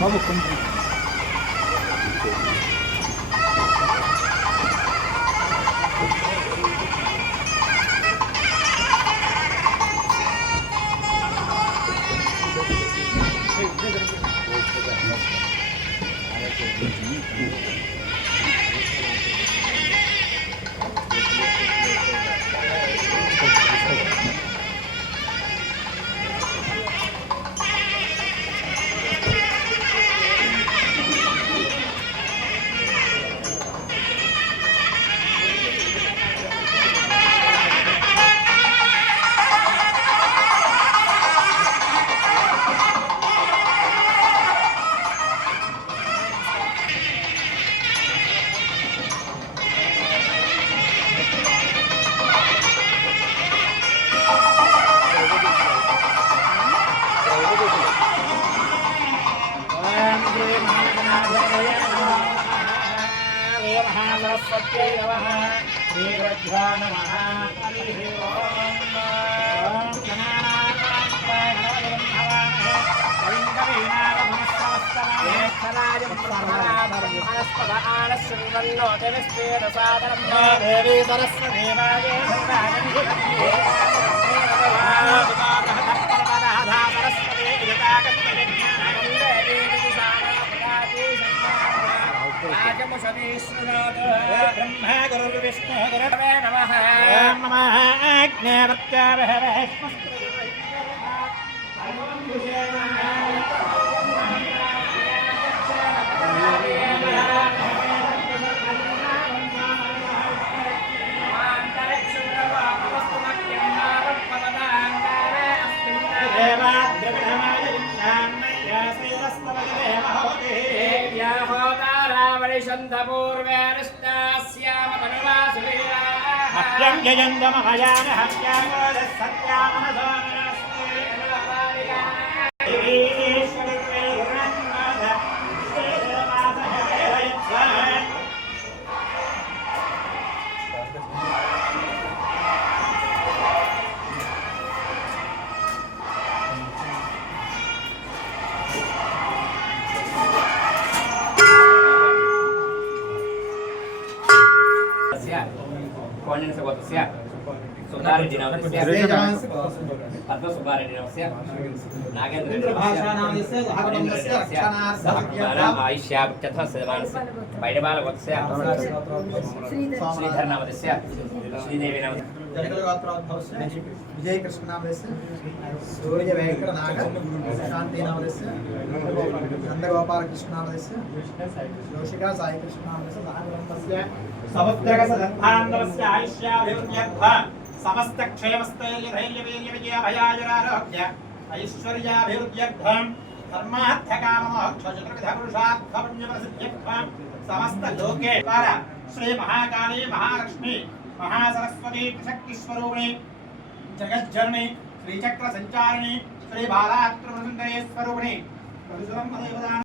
బాబు కొంచెం सरस्वत्यै नमः श्रीगुरुभ्यो नमः हरिः ओम् देवी सरस्वती ब्रह्मा गुरु विष्णु गुरवे नमः नमः अग्नेवत्यावहवे पूर्वेणस्तास्याम तनुवासुवीराः हत्यं यजन्दमहयान हत्यामोद सत्यामनसोमनस्ते ईश्वरत्वे गुरुनन्द श्रीदेवासहदेवयत्वान् कोणेन सगोतस्य सुब्बारेड्डी नामस्य पद्म सुब्बारेड्डी नामस्य नागेंद्र भाषानामस्य भागवतस्य रक्षणार्थं आयुष्याभ्यथः सेवानस्य बैडबालवत्स्य श्रीधर नामस्य श्रीदेवी नामस्य जगदगात्राद्भवस्य विजय कृष्ण नामस्य सूर्य वेंकट नाग शांति नामस्य नंदगोपाल कृष्ण नामस्य योशिका साई कृष्ण नामस्य नागरंपस्य समुद्रक सदंभांगवस्य आयुष्याभिवृद्ध्यर्थ समस्त क्षेमस्थैर्य धैर्य वीर्य विजय भयाजुरारोग्य ऐश्वर्याभिवृद्ध्यर्थं धर्मार्थ काम मोक्ष चतुर्विध पुरुषार्थ पुण्य प्रसिद्ध्यर्थं समस्त लोके द्वारा श्री महाकाली महालक्ष्मी महासरस्वती शक्ति स्वरूपिणी जगज्जननी श्रीचक्र संचारिणी श्री बालात्र स्वरूपिणी